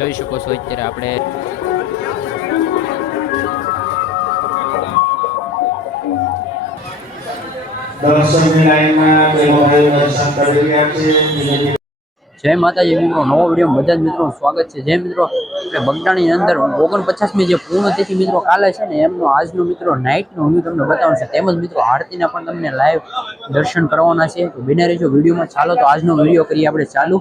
જોઈ શકો છો અત્યારે આપણે દર્શનની લાઈનમાં બે ભાઈઓ દર્શન કરી રહ્યા છે. જય માતાજી મિત્રો, નવો વિડીયો બધા જ મિત્રો સ્વાગત છે. જે મિત્રો આપણે બગદાણી અંદર 49મી જે પૂર્ણતિથિ મિત્રો કાલે છે ને એમનો આજનો મિત્રો નાઇટનો વ્યૂ તમને બતાવવાનો છે. તેમજ મિત્રો આરતીના પણ તમને લાઈવ દર્શન કરવાના છે. તો બિના રહેજો વિડીયોમાં. ચાલો તો આજનો વિડીયો કરીએ આપણે ચાલુ.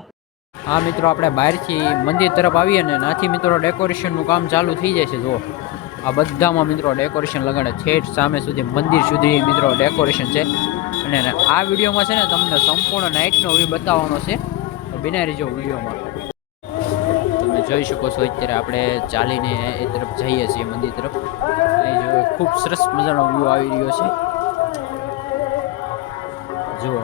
હા મિત્રો, આપણે બહારથી મંદિર તરફ આવીએ ને નાથી મિત્રો ડેકોરેશનનું કામ ચાલુ થઈ જાય છે. જો આ બધામાં મિત્રો ડેકોરેશન લગાડે ઠેઠ સામે સુધી મંદિર સુધી મિત્રો ડેકોરેશન છે. અને આ વિડીયોમાં છે ને તમને સંપૂર્ણ નાઇટનો વ્યૂ બતાવવાનો છે. બિના રહેજો વિડીયોમાં. તમે જોઈ શકો છો અત્યારે આપણે ચાલીને એ તરફ જઈએ છીએ મંદિર તરફ. એ જો ખૂબ સરસ મજાનો વ્યૂ આવી રહ્યો છે. જુઓ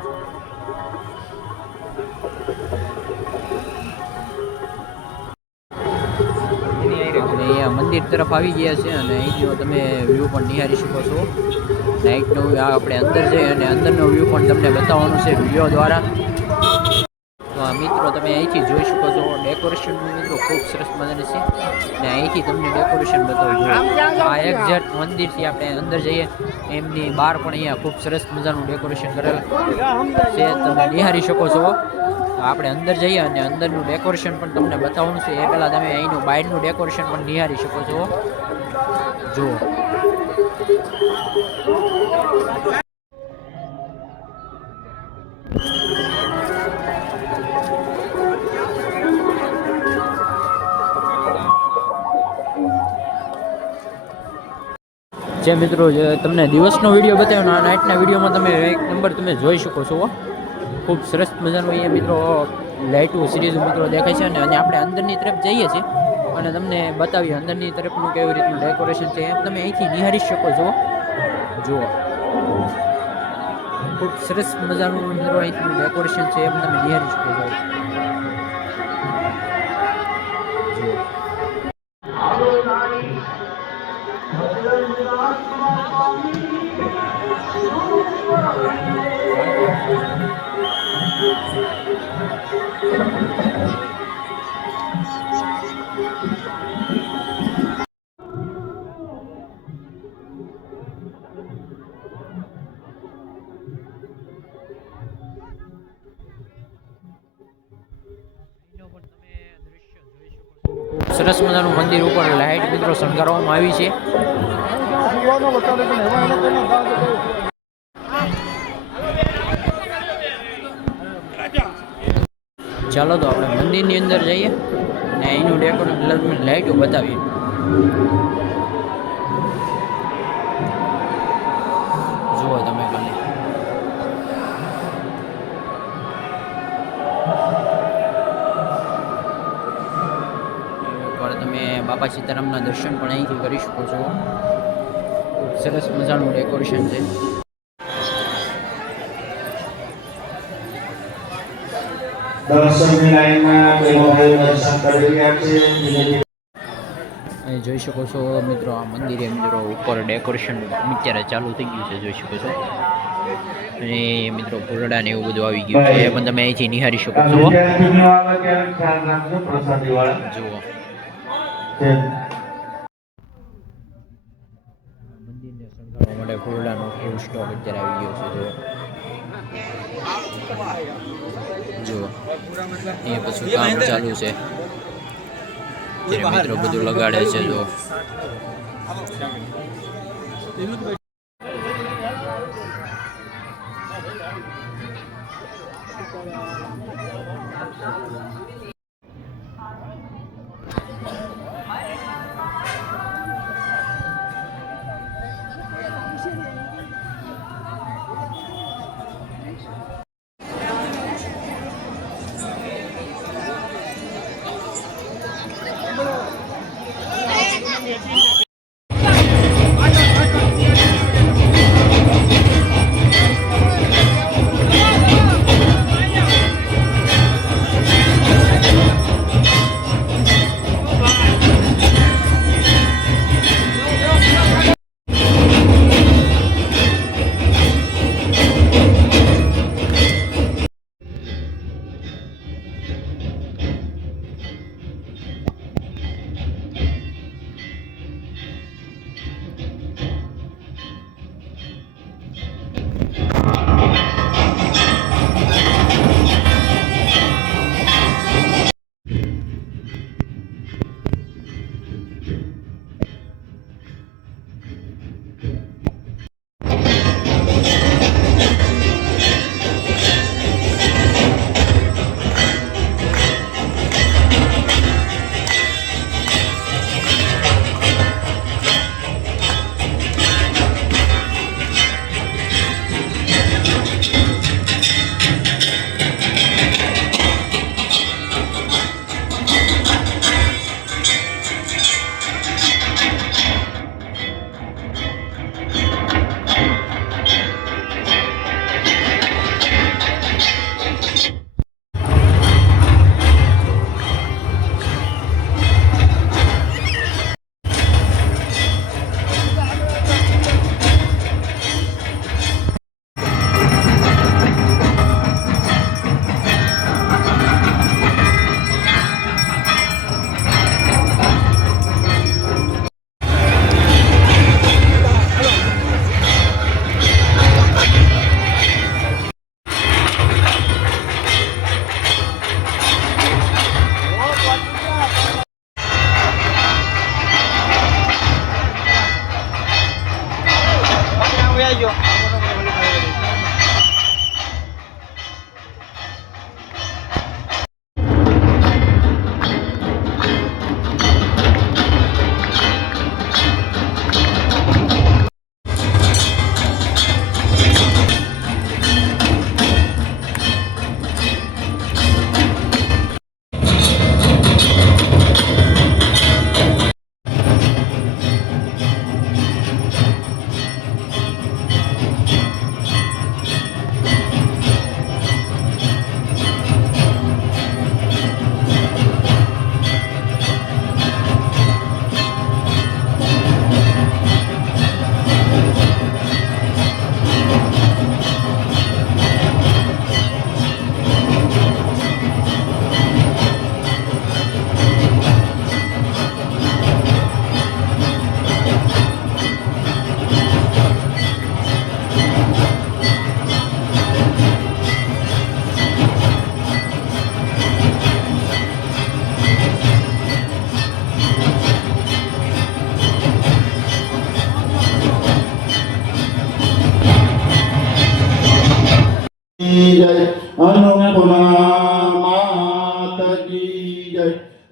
અહીંયા મંદિર તરફ આવી ગયા છે અને અહીંનો તમે વ્યૂ પણ નિહાળી શકો છો. નાઇટનો આપણે અંદર જઈએ અને અંદરનો વ્યૂ પણ તમને બતાવવાનો છે વિડીયો દ્વારા. તો આ મિત્રો તમે અહીંથી જોઈ શકો છો ડેકોરેશનનું મિત્રો ખૂબ સરસ મજાની છે. ને અહીંથી તમને ડેકોરેશન બતાવું છું. આ એક્ઝેક્ટ મંદિરથી આપણે અંદર જઈએ એમની બહાર પણ અહીંયા ખૂબ સરસ મજાનું ડેકોરેશન કરેલ છે. તમે નિહાળી શકો છો. આપણે અંદર જઈએ અને અંદરનું ડેકોરેશન પણ તમને બતાવવાનું છે. એ પહેલાં તમે અહીંનું બહારનું ડેકોરેશન પણ નિહાળી શકો છો. જુઓ જે મિત્રો તમને દિવસનો વિડીયો બતાવ્યો આ નાઇટના વિડીયોમાં તમે એક નંબર તમે જોઈ શકો છો. ખૂબ સરસ મજાનું અહીંયા મિત્રો લાઇટો સિરીઝ મિત્રો દેખાય છે. અને આપણે અંદરની તરફ જઈએ છીએ અને તમને બતાવીએ અંદરની તરફનું કેવી રીતનું ડેકોરેશન છે એમ તમે અહીંથી નિહાળી શકો છો. જુઓ ખૂબ સરસ મજાનું મિત્રો અહીંથી ડેકોરેશન છે એમ તમે નિહાળી શકો છો. સરસ મજાનું મંદિર ઉપર લાઇટ મિત્રો શણગારવામાં આવી છે. ચાલો તો આપણે મંદિરની અંદર જઈએ અને અહીંનું ડેકોરેશન લાઇટો બતાવીએ. જુઓ તમે ખાલી તમે બાપા સીતારામના દર્શન પણ અહીંથી કરી શકો છો. સરસ મજાનું ડેકોરેશન છે. દર્શનની લાઈનમાં બે ભાઈઓ દર્શન કરી રહ્યા છે. અહીં જોઈ શકો છો મિત્રો આ મંદિરે મિત્રો ઉપર ડેકોરેશન અત્યારે ચાલુ થઈ ગયું છે. જોઈ શકો છો અને મિત્રો ફૂલડા ને એવું બધું આવી ગયું છે. એ પણ તમે અહીંથી નિહાળી શકો છો. જુઓ મંદિરને શણગારવા માટે ફૂલડાનો ફૂલ સ્ટોક અત્યારે આવી ગયો છે. જુઓ એ પછી કામ ચાલુ છે. ત્યારે મિત્રો બધું લગાડે છે. જો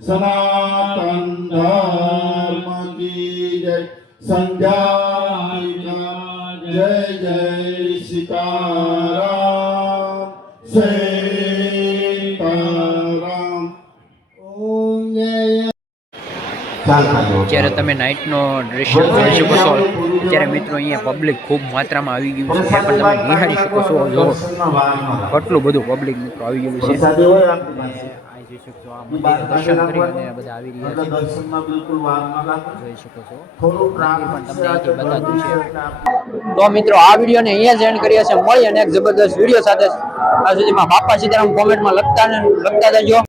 सनातन धर्म की जय संध्या जय जय सीताराम सीताराम ओम जय અત્યારે તમે નાઇટનો દ્રશ્ય જોઈ શકો છો અત્યારે મિત્રો અહીંયા પબ્લિક ખૂબ માત્રામાં આવી ગયું છે એ પણ તમે નિહાળી શકો છો જો કેટલું બધું પબ્લિક મિત્રો આવી ગયું છે આ જોઈ શકો છો આ મંદિરે દર્શન કરી અને બધા આવી રહ્યા છે જોઈ શકો છો મંદિર પણ તમને અહીંથી બતાવ્યું છે તો મિત્રો આ વિડીયોને અહીંયા જ એન્ડ કરીએ છીએ મળી અને એક જબરદસ્ત વિડીયો સાથે આ સુધીમાં બાપા સીતારામ કોમેન્ટમાં લખતા જજો